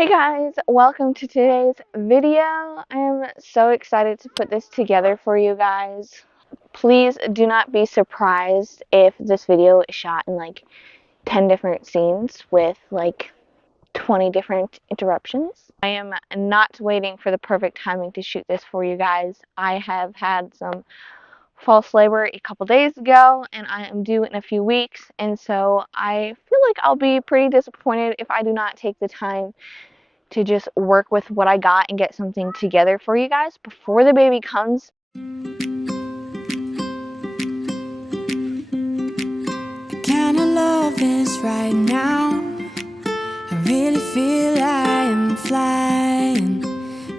Hey guys, welcome to today's video. I am so excited to put this together for you guys. Please do not be surprised if this video is shot in like 10 different scenes with like 20 different interruptions. I am not waiting for the perfect timing to shoot this for you guys. I have had some false labor a couple days ago and I am due in a few weeks, and so I feel like I'll be pretty disappointed if I do not take the time to just work with what I got and get something together for you guys before the baby comes. The kind of love is right now. I really feel I am flying,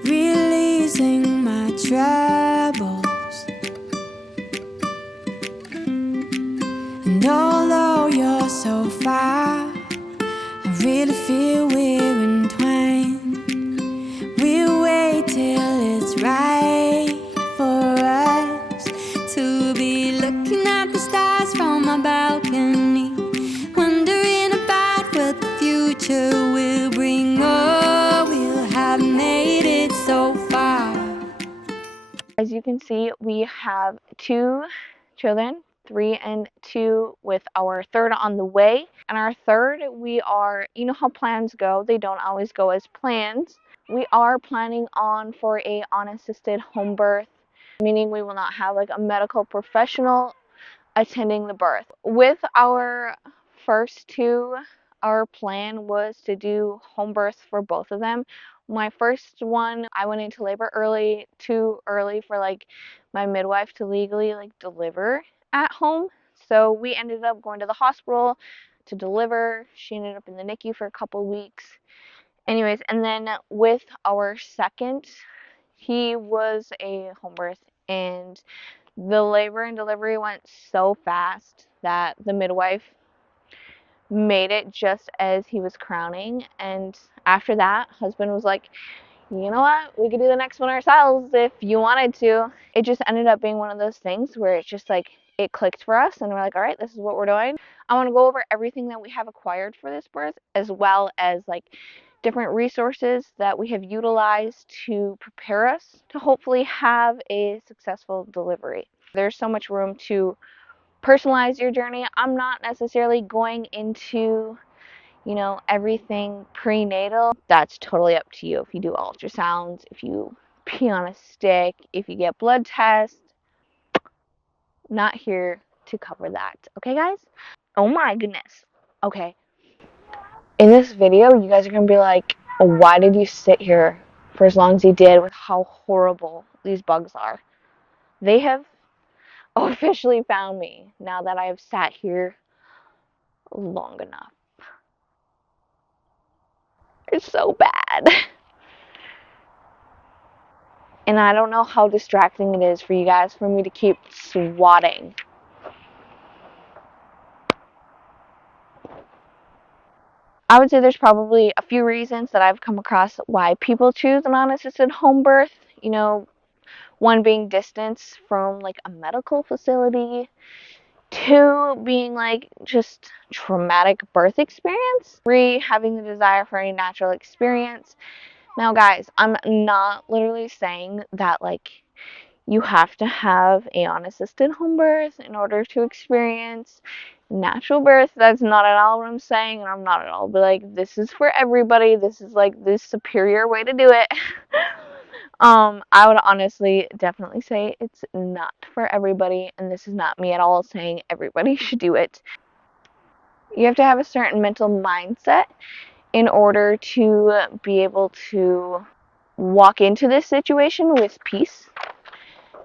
releasing my troubles. And although you're so far, I really feel we're entwined. We'll wait till it's right for us to be looking at the stars from my balcony, wondering about what the future will bring. Oh, we'll have made it so far. As you can see, we have 2 children, 3 and 2, with our third on the way. And our third, we are, you know how plans go, they don't always go as planned. We are planning on for a unassisted home birth, meaning we will not have like a medical professional attending the birth. With our first 2, our plan was to do home births for both of them. My first one, I went into labor early, too early for like my midwife to legally like deliver at home. So we ended up going to the hospital to deliver. She ended up in the NICU for a couple weeks. Anyways, and then with our second, he was a home birth, and the labor and delivery went so fast that the midwife made it just as he was crowning. And after that, husband was like, you know what, we could do the next one ourselves if you wanted to. It just ended up being one of those things where it's just like it clicked for us and we're like, all right, this is what we're doing. I want to go over everything that we have acquired for this birth, as well as like different resources that we have utilized to prepare us to hopefully have a successful delivery. There's so much room to personalize your journey. I'm not necessarily going into, you know, everything prenatal. That's totally up to you. If you do ultrasounds, if you pee on a stick, if you get blood tests, not here to cover that. Okay, guys? Oh my goodness. Okay. In this video, you guys are going to be like, why did you sit here for as long as you did with how horrible these bugs are? They have officially found me now that I have sat here long enough. It's so bad. And I don't know how distracting it is for you guys for me to keep swatting. I would say there's probably a few reasons that I've come across why people choose an unassisted home birth. You know, one being distance from like a medical facility. 2 being like just traumatic birth experience. 3 having the desire for a natural experience. Now guys, I'm not literally saying that like you have to have a unassisted home birth in order to experience natural birth. That's not at all what I'm saying, and I'm not at all but like this is for everybody. This is like the superior way to do it. I would honestly definitely say it's not for everybody, and this is not me at all saying everybody should do it. You have to have a certain mental mindset in order to be able to walk into this situation with peace.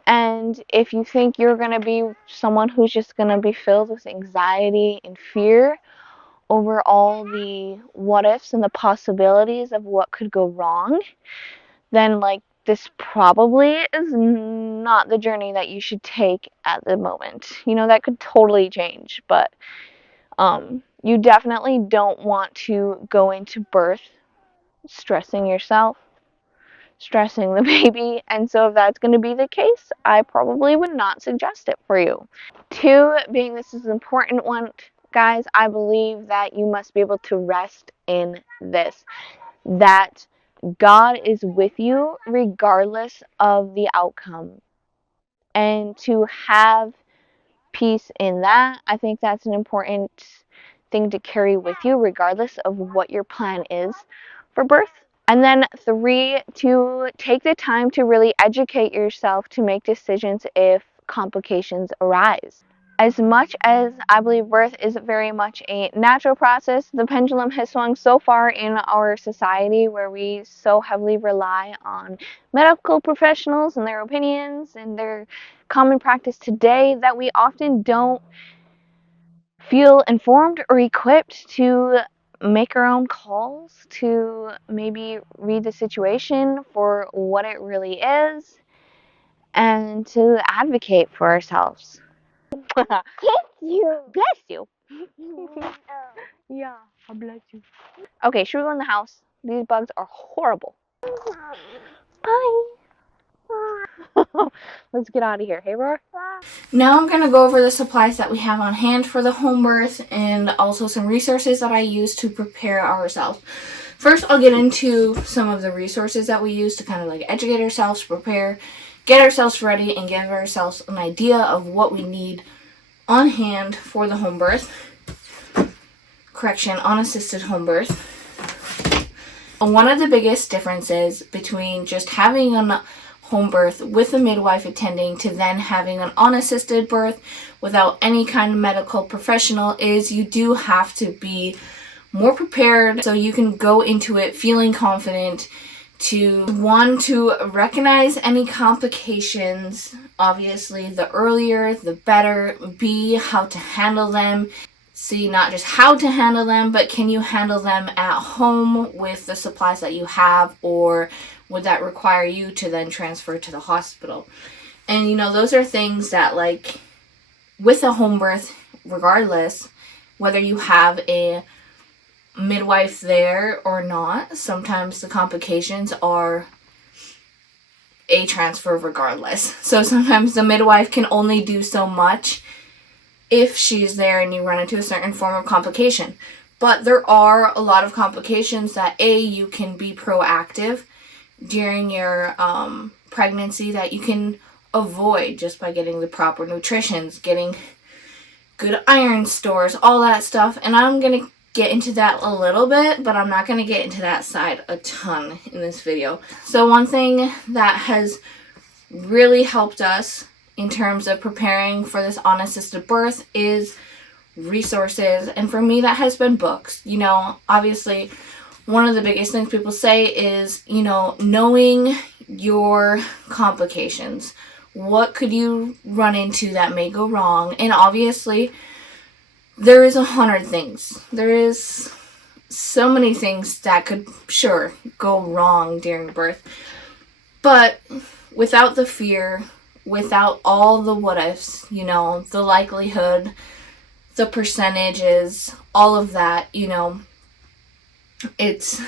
And if you think you're going to be someone who's just going to be filled with anxiety and fear over all the what ifs and the possibilities of what could go wrong, then like this probably is not the journey that you should take at the moment. You know, that could totally change, but you definitely don't want to go into birth stressing yourself, stressing the baby, and so if that's going to be the case, I probably would not suggest it for you. 2 being, this is an important one, guys, I believe that you must be able to rest in this. that God is with you regardless of the outcome. And to have peace in that, I think that's an important thing to carry with you regardless of what your plan is for birth. And then 3, to take the time to really educate yourself to make decisions if complications arise. As much as I believe birth is very much a natural process, the pendulum has swung so far in our society where we so heavily rely on medical professionals and their opinions and their common practice today that we often don't feel informed or equipped to make our own calls, to maybe read the situation for what it really is, and to advocate for ourselves. Bless you. Bless you. Yeah, I bless you. Okay, should we go in the house? These bugs are horrible. Bye. Let's get out of here. Hey, Roar? Now I'm going to go over the supplies that we have on hand for the home birth and also some resources that I use to prepare ourselves. First, I'll get into some of the resources that we use to kind of like educate ourselves, prepare, get ourselves ready, and give ourselves an idea of what we need on hand for the home birth. Correction, unassisted home birth. One of the biggest differences between just having a home birth with a midwife attending to then having an unassisted birth without any kind of medical professional is you do have to be more prepared so you can go into it feeling confident to, 1, to recognize any complications. Obviously, the earlier, the better. B, how to handle them. C, not just how to handle them, but can you handle them at home with the supplies that you have, or would that require you to then transfer to the hospital? And, you know, those are things that, like, with a home birth, regardless, whether you have a midwife there or not, sometimes the complications are a transfer regardless. So sometimes the midwife can only do so much if she's there and you run into a certain form of complication. But there are a lot of complications that you can be proactive during your pregnancy that you can avoid just by getting the proper nutritions, getting good iron stores, all that stuff. And I'm going to get into that a little bit, but I'm not going to get into that side a ton in this video. So one thing that has really helped us in terms of preparing for this unassisted birth is resources. And for me, that has been books. You know, obviously, one of the biggest things people say is, you know, knowing your complications. What could you run into that may go wrong? And obviously, there is 100 things. There is so many things that could, sure, go wrong during birth. But without the fear, without all the what ifs, you know, the likelihood, the percentages, all of that, you know, it's,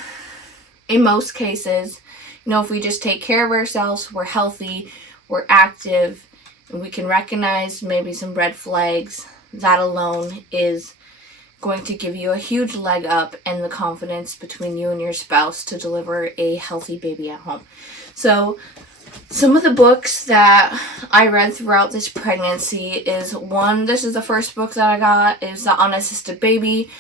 in most cases, you know, if we just take care of ourselves, we're healthy, we're active, and we can recognize maybe some red flags, that alone is going to give you a huge leg up and the confidence between you and your spouse to deliver a healthy baby at home. So some of the books that I read throughout this pregnancy is one, this is the first book that I got, is The Unassisted Baby,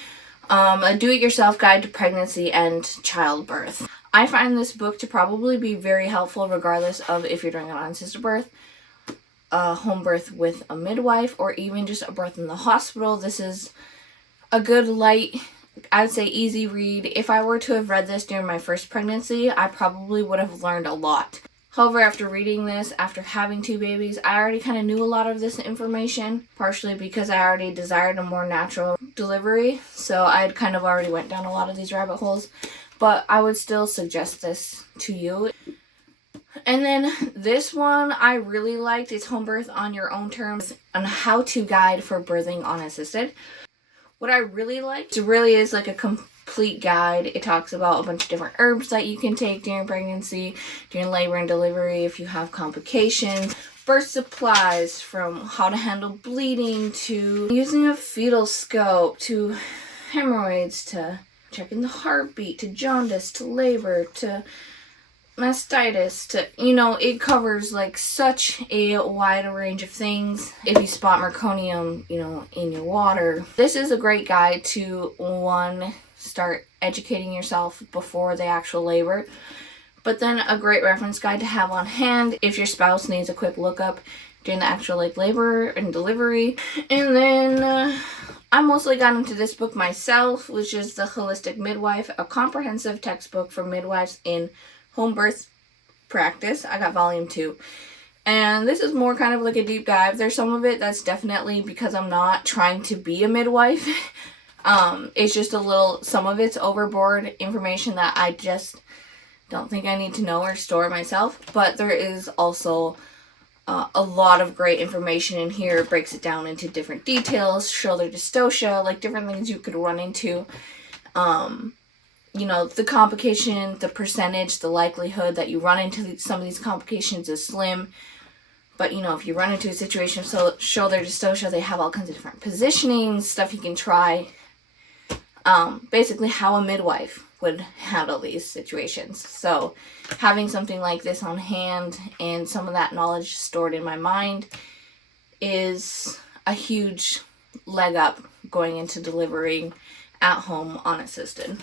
a do-it-yourself guide to pregnancy and childbirth. I find this book to probably be very helpful regardless of if you're doing an unassisted birth, a home birth with a midwife, or even just a birth in the hospital. This is a good, light, I'd say easy read. If I were to have read this during my first pregnancy, I probably would have learned a lot. However, after reading this, after having 2 babies, I already kind of knew a lot of this information, partially because I already desired a more natural delivery, so I had kind of already went down a lot of these rabbit holes, but I would still suggest this to you. And then this one I really liked. It's Home Birth on Your Own Terms, a how-to guide for birthing unassisted. What I really liked, it really is like a complete guide. It talks about a bunch of different herbs that you can take during pregnancy, during labor and delivery if you have complications, birth supplies, from how to handle bleeding to using a fetal scope to hemorrhoids to checking the heartbeat, to jaundice, to labor, to mastitis, to, you know, it covers like such a wide range of things. If you spot meconium, you know, in your water, this is a great guide to, one, start educating yourself before the actual labor, but then a great reference guide to have on hand if your spouse needs a quick lookup during the actual like labor and delivery. And then I mostly got into this book myself, which is The Holistic Midwife, a comprehensive textbook for midwives in home birth practice. I got volume 2. And this is more kind of like a deep dive. There's some of it that's definitely because I'm not trying to be a midwife. It's just a little, some of it's overboard information that I just don't think I need to know or store myself. But there is also a lot of great information in here. It breaks it down into different details, shoulder dystocia, like different things you could run into. You know, the complication, the percentage, the likelihood that you run into some of these complications is slim. But, you know, if you run into a situation of shoulder dystocia, they have all kinds of different positionings, stuff you can try. Basically how a midwife would handle these situations. So having something like this on hand and some of that knowledge stored in my mind is a huge leg up going into delivering at home unassisted.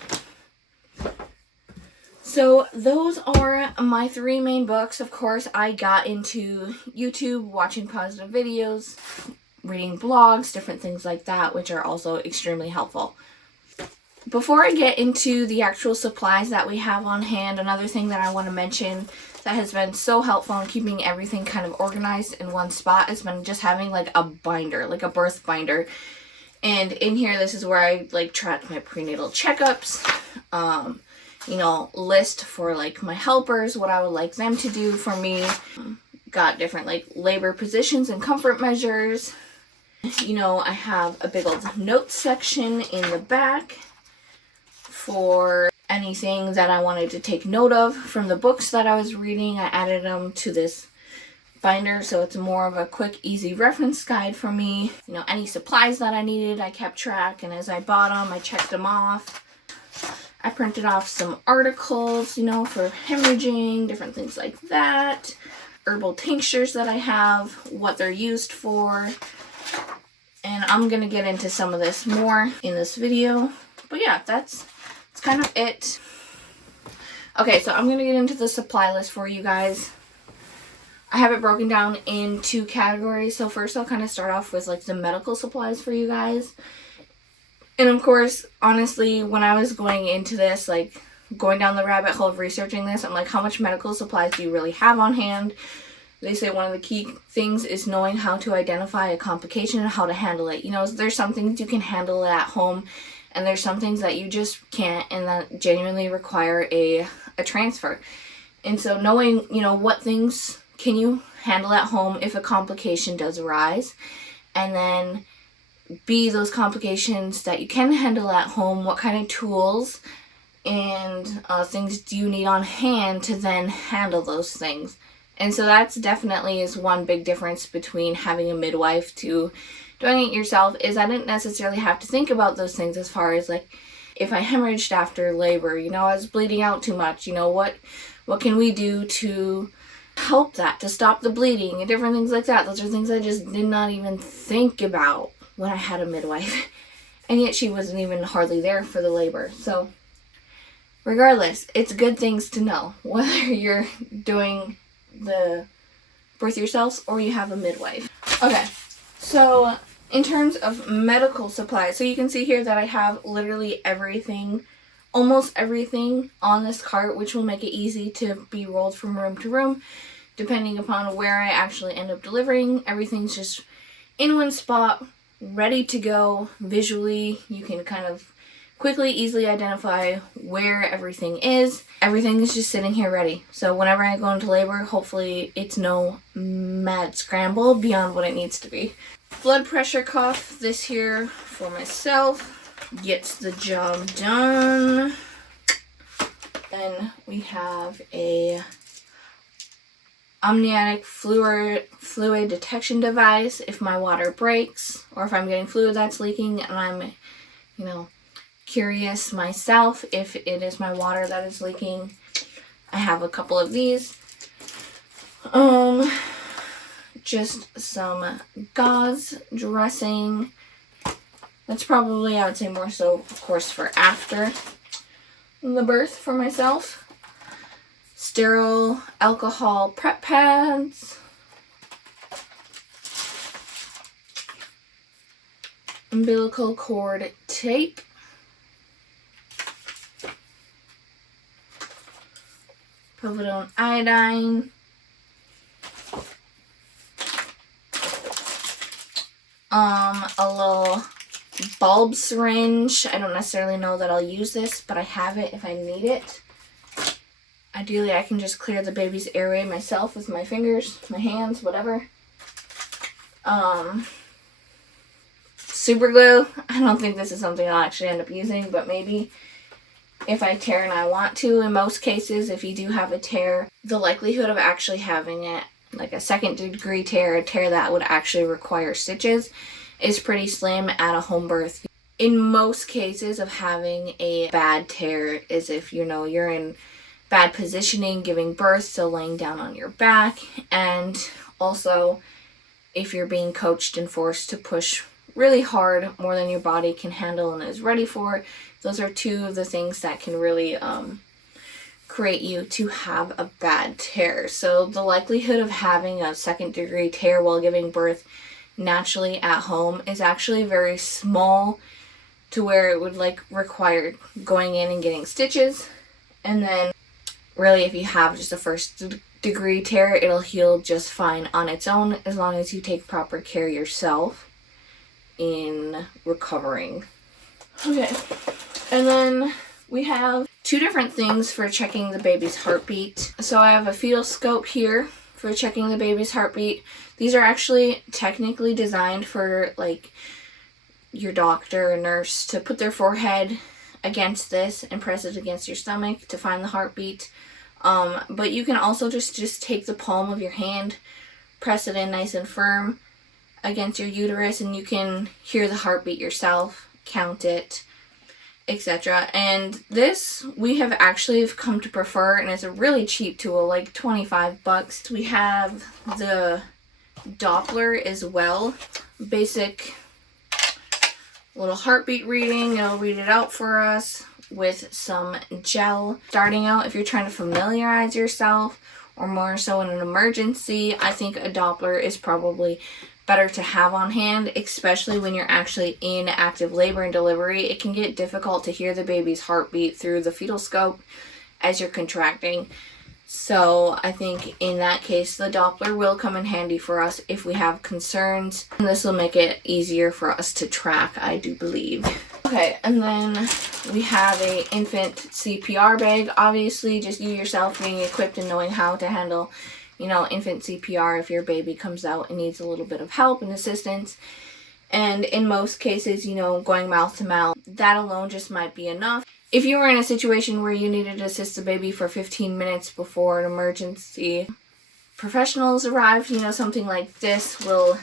So those are my 3 main books. Of course, I got into YouTube, watching positive videos, reading blogs, different things like that, which are also extremely helpful. Before I get into the actual supplies that we have on hand, another thing that I want to mention that has been so helpful in keeping everything kind of organized in one spot has been just having like a binder, like a birth binder. And in here, this is where I like track my prenatal checkups, you know, list for like my helpers, what I would like them to do for me. Got different like labor positions and comfort measures. You know, I have a big old notes section in the back for anything that I wanted to take note of from the books that I was reading. I added them to this binder, so it's more of a quick, easy reference guide for me. You know, any supplies that I needed, I kept track, and as I bought them, I checked them off. I printed off some articles, you know, for hemorrhaging, different things like that. Herbal tinctures that I have, what they're used for. And I'm going to get into some of this more in this video. But yeah, that's kind of it. Okay, so I'm going to get into the supply list for you guys. I have it broken down in 2 categories. So first I'll kind of start off with like the medical supplies for you guys. And of course, honestly, when I was going into this, like going down the rabbit hole of researching this, I'm like, how much medical supplies do you really have on hand? They say one of the key things is knowing how to identify a complication and how to handle it. You know, there's some things you can handle at home, and there's some things that you just can't, and that genuinely require a transfer. And so knowing, you know, what things can you handle at home if a complication does arise, and then B, those complications that you can handle at home, what kind of tools and things do you need on hand to then handle those things. And so that's definitely is one big difference between having a midwife to doing it yourself, is I didn't necessarily have to think about those things as far as like if I hemorrhaged after labor, you know, I was bleeding out too much, you know, what can we do to help that, to stop the bleeding and different things like that. Those are things I just did not even think about when I had a midwife. And yet she wasn't even hardly there for the labor. So regardless, it's good things to know, whether you're doing the birth yourselves or you have a midwife. Okay, so in terms of medical supplies, so you can see here that I have literally everything, almost everything on this cart, which will make it easy to be rolled from room to room, depending upon where I actually end up delivering. Everything's just in one spot, ready to go. Visually, you can kind of quickly, easily identify where everything is. Everything is just sitting here ready. So whenever I go into labor, hopefully it's no mad scramble beyond what it needs to be. Blood pressure cuff, this here for myself, gets the job done. Then we have a amniotic fluid detection device if my water breaks or if I'm getting fluid that's leaking and I'm, you know, curious myself if it is my water that is leaking, I have a couple of these. Just some gauze dressing. That's probably, I would say, more so, of course, for after the birth for myself. Sterile alcohol prep pads. Umbilical cord tape. Povidone iodine. A little bulb syringe. I don't necessarily know that I'll use this, but I have it if I need it. Ideally, I can just clear the baby's airway myself with my fingers, my hands, whatever. Super glue. I don't think this is something I'll actually end up using, but maybe if I tear and I want to. In most cases, if you do have a tear, the likelihood of actually having it, like a second-degree tear, a tear that would actually require stitches, is pretty slim at a home birth. In most cases of having a bad tear is if, you're in bad positioning, giving birth, so laying down on your back, and also if you're being coached and forced to push really hard, more than your body can handle and is ready for. Those are two of the things that can really create you to have a bad tear. So the likelihood of having a second-degree tear while giving birth naturally at home is actually very small, to where it would require going in and getting stitches. And then really, if you have just a first-degree tear, it'll heal just fine on its own, as long as you take proper care yourself in recovering. Okay, and then we have two different things for checking the baby's heartbeat. So I have a fetal scope here for checking the baby's heartbeat. These are actually technically designed for your doctor or nurse to put their forehead against this and press it against your stomach to find the heartbeat. But you can also just take the palm of your hand, press it in nice and firm against your uterus, and you can hear the heartbeat yourself, count it, etc. And this we have actually come to prefer, and it's a really cheap tool, like $25. We have the Doppler as well. Basic little heartbeat reading. It'll read it out for us with some gel. Starting out, if you're trying to familiarize yourself, or more so in an emergency, I think a Doppler is probably better to have on hand, especially when you're actually in active labor and delivery. It can get difficult to hear the baby's heartbeat through the fetal scope as you're contracting. So I think in that case, the Doppler will come in handy for us if we have concerns. And this will make it easier for us to track, I do believe. Okay, and then we have a infant CPR bag. Obviously, just you yourself being equipped and knowing how to handle, infant CPR if your baby comes out and needs a little bit of help and assistance. And in most cases, going mouth to mouth, that alone just might be enough. If you were in a situation where you needed to assist the baby for 15 minutes before an emergency professionals arrived, something like this will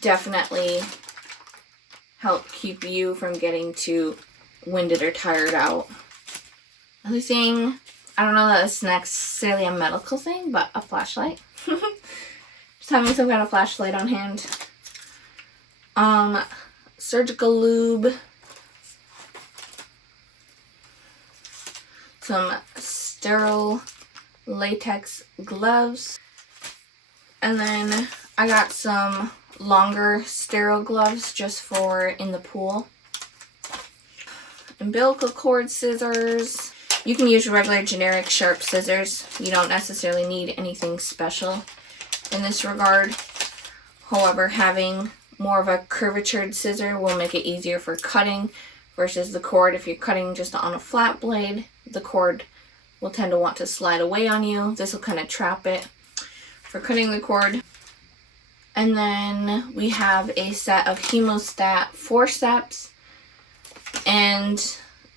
definitely help keep you from getting too winded or tired out. Other thing, I don't know that it's necessarily a medical thing, but a flashlight. Just having some kind of flashlight on hand. Surgical lube. Some sterile latex gloves. And then I got some longer sterile gloves just for in the pool. Umbilical cord scissors. You can use regular generic sharp scissors. You don't necessarily need anything special in this regard. However, having more of a curvatured scissor will make it easier for cutting versus the cord. If you're cutting just on a flat blade, the cord will tend to want to slide away on you. This will kind of trap it for cutting the cord. And then we have a set of hemostat forceps, and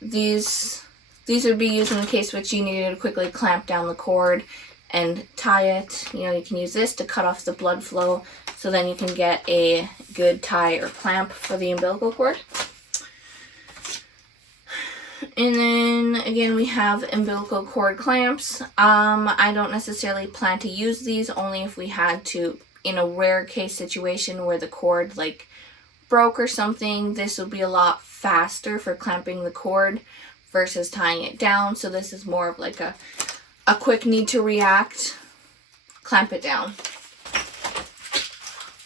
these would be used in the case which you needed to quickly clamp down the cord and tie it. You can use this to cut off the blood flow, so then you can get a good tie or clamp for the umbilical cord. And then again, we have umbilical cord clamps. I don't necessarily plan to use these, only if we had to, in a rare case situation where the cord like broke or something. This will be a lot faster for clamping the cord versus tying it down. So this is more of like a quick need to react, clamp it down.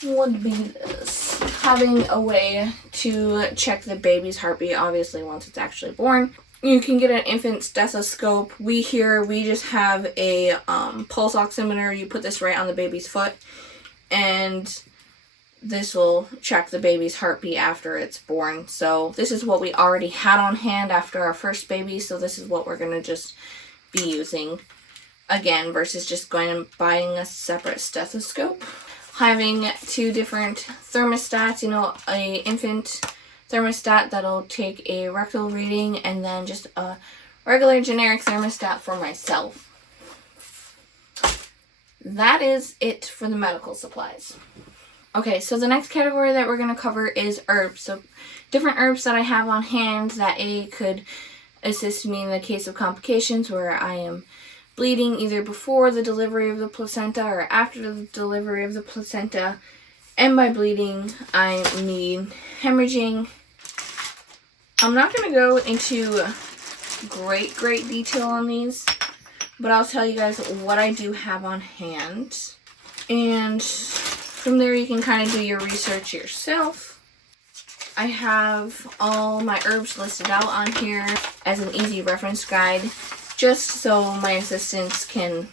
Would be this. Having a way to check the baby's heartbeat, obviously once it's actually born. You can get an infant stethoscope. We just have a pulse oximeter. You put this right on the baby's foot, and this will check the baby's heartbeat after it's born. So this is what we already had on hand after our first baby, so this is what we're going to just be using again versus just going and buying a separate stethoscope. Having two different thermostats, a infant thermostat that'll take a rectal reading, and then just a regular generic thermostat for myself. That is it for the medical supplies. Okay, so the next category that we're going to cover is herbs. So different herbs that I have on hand that could assist me in the case of complications where I am bleeding either before the delivery of the placenta or after the delivery of the placenta. And by bleeding, I mean hemorrhaging. I'm not going to go into great detail on these, but I'll tell you guys what I do have on hand. And from there, you can kind of do your research yourself. I have all my herbs listed out on here as an easy reference guide, just so my assistants can,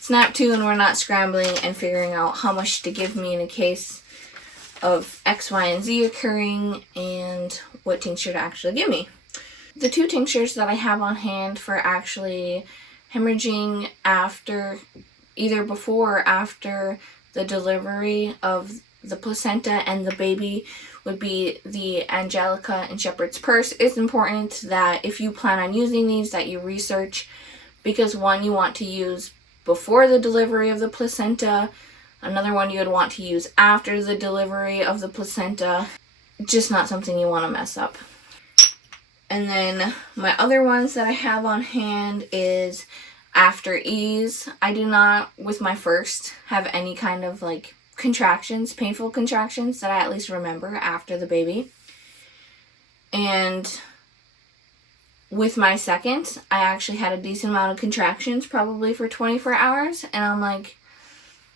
snap to and we're not scrambling and figuring out how much to give me in a case of X, Y, and Z occurring and what tincture to actually give me. The two tinctures that I have on hand for actually hemorrhaging after, either before or after the delivery of the placenta and the baby, would be the Angelica and Shepherd's Purse. It's important that if you plan on using these, that you research, because one you want to use before the delivery of the placenta, another one you would want to use after the delivery of the placenta. Just not something you want to mess up. And then my other ones that I have on hand is after ease. I do not, with my first, have any kind of contractions, painful contractions that I at least remember after the baby. And with my second, I actually had a decent amount of contractions, probably for 24 hours, and I'm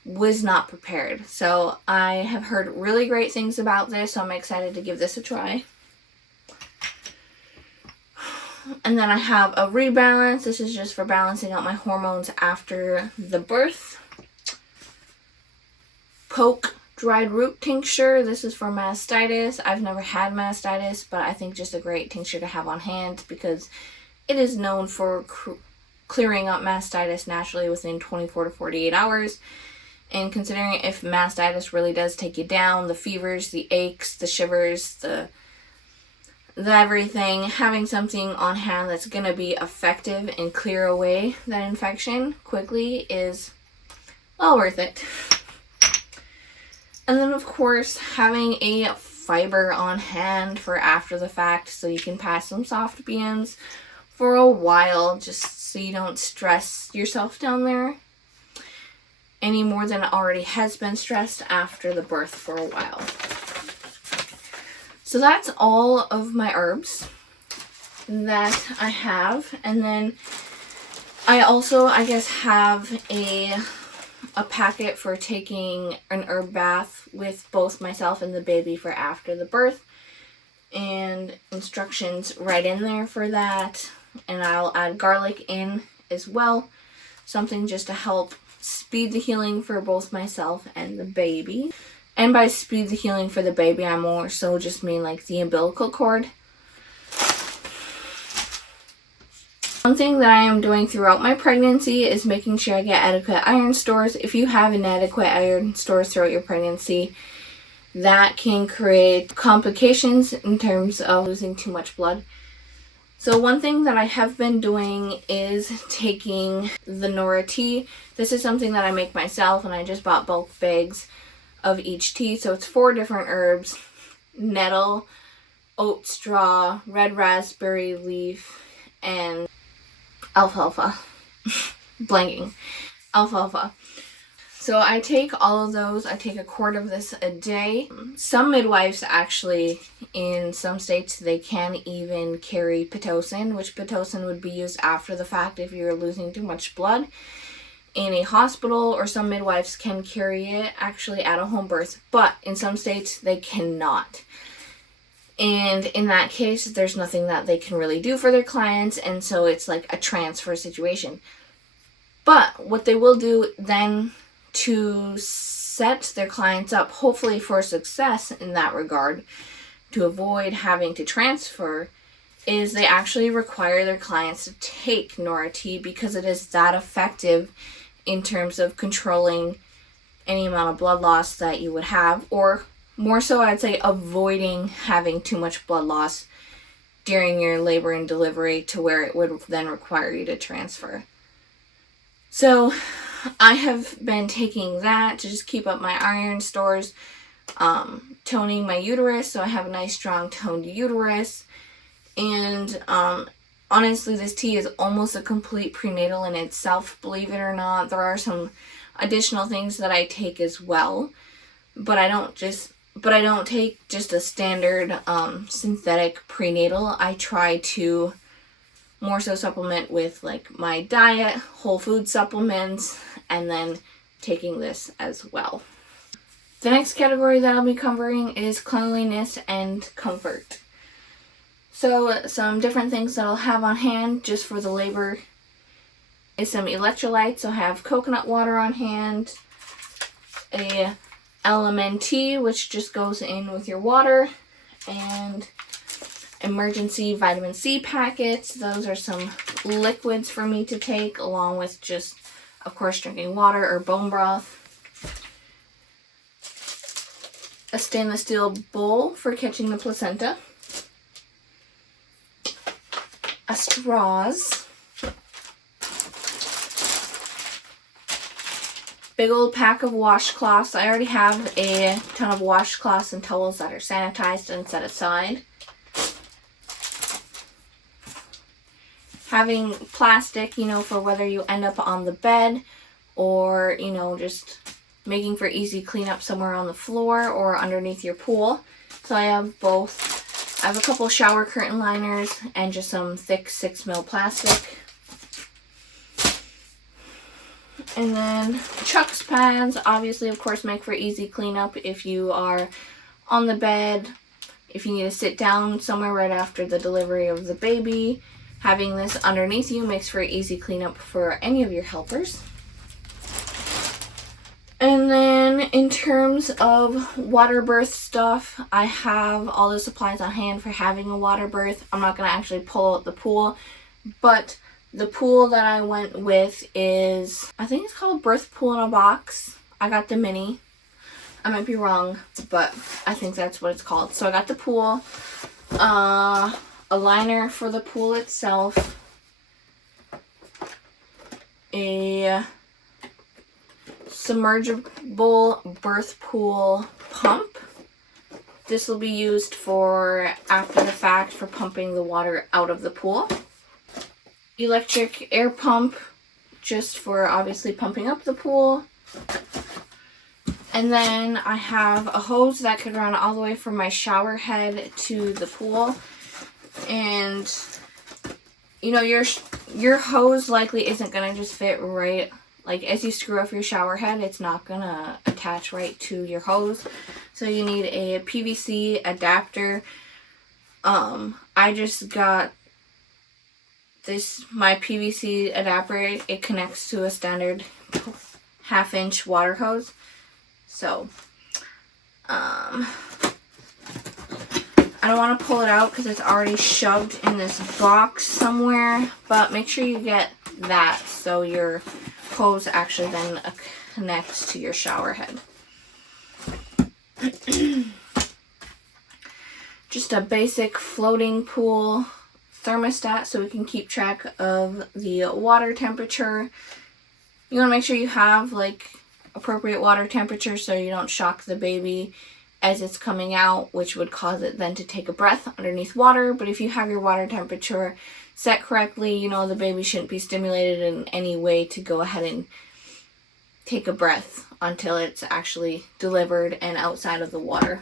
was not prepared. So I have heard really great things about this, so I'm excited to give this a try. And then I have a rebalance. This is just for balancing out my hormones after the birth. Poke dried root tincture. This is for mastitis. I've never had mastitis, but I think just a great tincture to have on hand because it is known for clearing up mastitis naturally within 24 to 48 hours. And considering if mastitis really does take you down, the fevers, the aches, the shivers, the everything, having something on hand that's going to be effective and clear away that infection quickly is well worth it. And then, of course, having a fiber on hand for after the fact, so you can pass some soft beans for a while, just so you don't stress yourself down there any more than it already has been stressed after the birth for a while. So that's all of my herbs that I have. And then I also, have a packet for taking an herb bath with both myself and the baby for after the birth, and instructions right in there for that. And I'll add garlic in as well, something just to help speed the healing for both myself and the baby. And by speed the healing for the baby, I more so just mean the umbilical cord. One thing that I am doing throughout my pregnancy is making sure I get adequate iron stores. If you have inadequate iron stores throughout your pregnancy, that can create complications in terms of losing too much blood. So one thing that I have been doing is taking the Nora tea. This is something that I make myself, and I just bought bulk bags of each tea. So it's 4 different herbs: nettle, oat straw, red raspberry leaf, and alfalfa. Blanking. Alfalfa. So I take all of those. I take a quart of this a day. Some midwives actually, in some states, they can even carry Pitocin, which Pitocin would be used after the fact if you're losing too much blood in a hospital, or some midwives can carry it actually at a home birth, but in some states they cannot. And in that case, there's nothing that they can really do for their clients, and so it's like a transfer situation. But what they will do then to set their clients up, hopefully for success in that regard, to avoid having to transfer, is they actually require their clients to take Nora-T because it is that effective in terms of controlling any amount of blood loss that you would have, or more so I'd say avoiding having too much blood loss during your labor and delivery to where it would then require you to transfer. So I have been taking that to just keep up my iron stores, toning my uterus so I have a nice strong toned uterus, and honestly this tea is almost a complete prenatal in itself, believe it or not. There are some additional things that I take as well, but I don't take just a standard synthetic prenatal. I try to more so supplement with like my diet, whole food supplements, and then taking this as well. The next category that I'll be covering is cleanliness and comfort. So some different things that I'll have on hand just for the labor is some electrolytes. So I have coconut water on hand, a LMNT, which just goes in with your water, and emergency vitamin C packets. Those are some liquids for me to take, along with just, of course, drinking water or bone broth. A stainless steel bowl for catching the placenta. A straws. Big old pack of washcloths. I already have a ton of washcloths and towels that are sanitized and set aside. Having plastic, for whether you end up on the bed or, just making for easy cleanup somewhere on the floor or underneath your pool. So I have both. I have a couple shower curtain liners and just some thick 6mm plastic. And then Chuck's pads, obviously, of course, make for easy cleanup if you are on the bed, if you need to sit down somewhere right after the delivery of the baby. Having this underneath you makes for easy cleanup for any of your helpers. And then in terms of water birth stuff, I have all the supplies on hand for having a water birth. I'm not going to actually pull out the pool, but the pool that I went with is, I think it's called Birth Pool in a Box. I got the mini. I might be wrong, but I think that's what it's called. So I got the pool, a liner for the pool itself, a submergible birth pool pump. This will be used for after the fact for pumping the water out of the pool. Electric air pump, just for obviously pumping up the pool. And then I have a hose that could run all the way from my shower head to the pool. And your hose likely isn't going to just fit right, like as you screw off your shower head, it's not going to attach right to your hose. So you need a PVC adapter. I just got my PVC adapter. It connects to a standard 1/2-inch water hose. So, I don't want to pull it out because it's already shoved in this box somewhere, but make sure you get that so your hose actually then connects to your shower head. Just a basic floating pool thermostat so we can keep track of the water temperature. You want to make sure you have like appropriate water temperature so you don't shock the baby as it's coming out, which would cause it then to take a breath underneath water. But if you have your water temperature set correctly, you know, the baby shouldn't be stimulated in any way to go ahead and take a breath until it's actually delivered and outside of the water.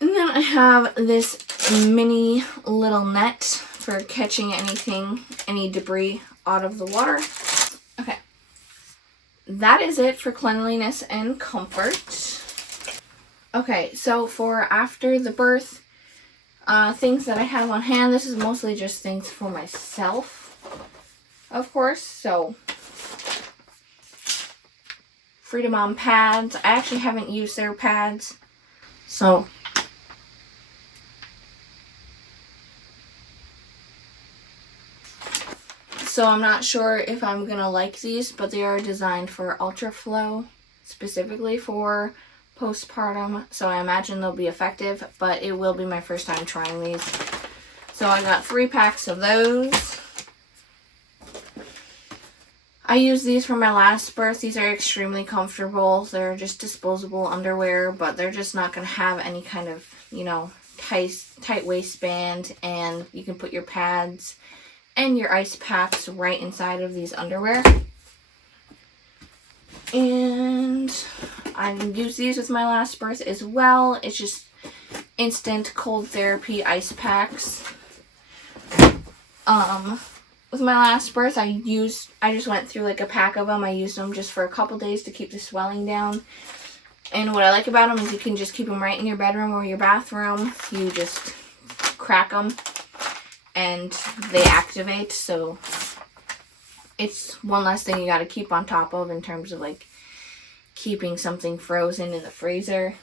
And then I have this mini little net for catching anything, any debris out of the water. Okay, that is it for cleanliness and comfort. Okay, so for after the birth, things that I have on hand, this is mostly just things for myself, of course. So Freedom Mom pads. I actually haven't used their pads, so I'm not sure if I'm gonna like these, but they are designed for ultra flow, specifically for postpartum, so I imagine they'll be effective, but it will be my first time trying these. So I got 3 packs of those. I used these for my last birth. These are extremely comfortable. They're just disposable underwear, but they're just not going to have any kind of, you know, tight waistband, and you can put your pads and your ice packs right inside of these underwear. And I used these with my last birth as well. It's just instant cold therapy ice packs. With my last birth, I just went through like a pack of them. I used them just for a couple days to keep the swelling down. And what I like about them is you can just keep them right in your bedroom or your bathroom. You just crack them and they activate, so it's one less thing you got to keep on top of in terms of like keeping something frozen in the freezer.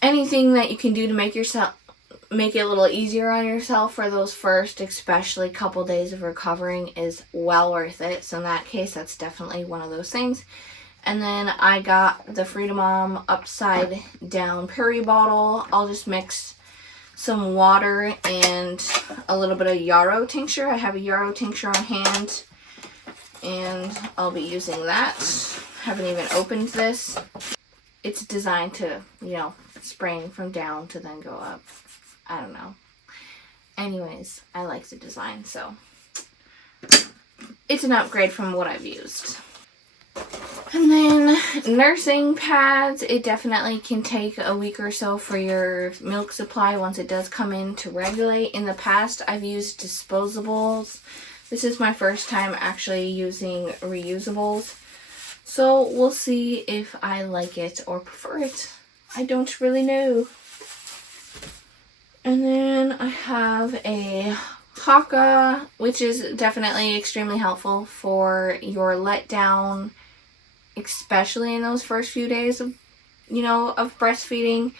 Anything that you can do to make it a little easier on yourself for those first, especially couple days of recovering, is well worth it. So in that case, that's definitely one of those things. And then I got the Freedom Mom upside down Peri bottle. I'll just mix some water and a little bit of yarrow tincture. I have a yarrow tincture on hand, and I'll be using that. Haven't even opened this. It's designed to, you know, spraying from down to then go up. I don't know. Anyways, I like the design, so it's an upgrade from what I've used. And then nursing pads. It definitely can take a week or so for your milk supply once it does come in to regulate. In the past, I've used disposables. This is my first time actually using reusables. So we'll see if I like it or prefer it. I don't really know. And then I have a Haka, which is definitely extremely helpful for your letdown, especially in those first few days of, you know, of breastfeeding,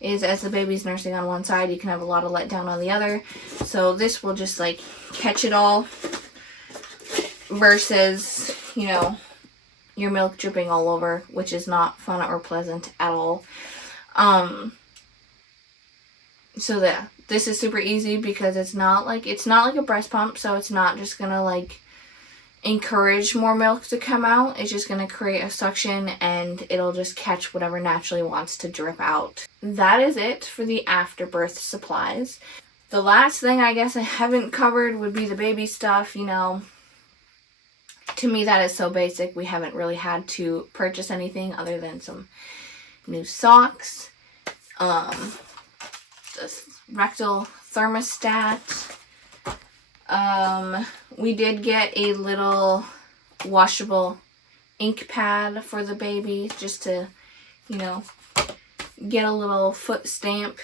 is as the baby's nursing on one side, you can have a lot of letdown on the other. So this will just like catch it all versus, you know, your milk dripping all over, which is not fun or pleasant at all. So that this is super easy because it's not like a breast pump, so it's not just gonna like encourage more milk to come out. It's just gonna create a suction and it'll just catch whatever naturally wants to drip out. That is it for the afterbirth supplies. The last thing I guess I haven't covered would be the baby stuff. You know, to me that is so basic. We haven't really had to purchase anything other than some new socks, this rectal thermostat. We did get a little washable ink pad for the baby just to, you know, get a little foot stamp.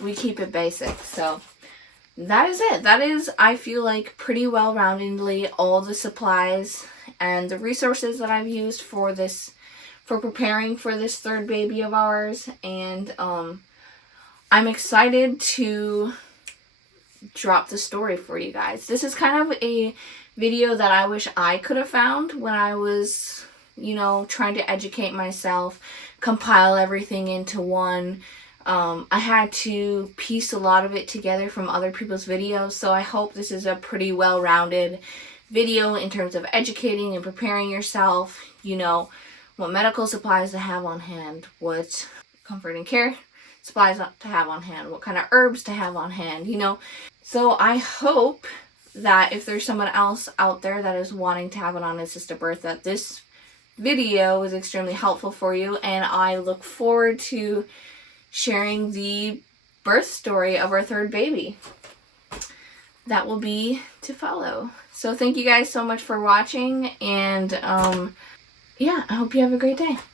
We keep it basic. So that is it. That is, I feel like, pretty well-roundedly all the supplies and the resources that I've used for this, for preparing for this third baby of ours. And I'm excited to drop the story for you guys. This is kind of a video that I wish I could have found when I was, you know, trying to educate myself, compile everything into one. I had to piece a lot of it together from other people's videos, so I hope this is a pretty well-rounded video in terms of educating and preparing yourself, you know, what medical supplies to have on hand, what comfort and care supplies to have on hand, what kind of herbs to have on hand, you know. So I hope that if there's someone else out there that is wanting to have an unassisted birth, that this video is extremely helpful for you, and I look forward to sharing the birth story of our third baby that will be to follow. So thank you guys so much for watching, and yeah, I hope you have a great day.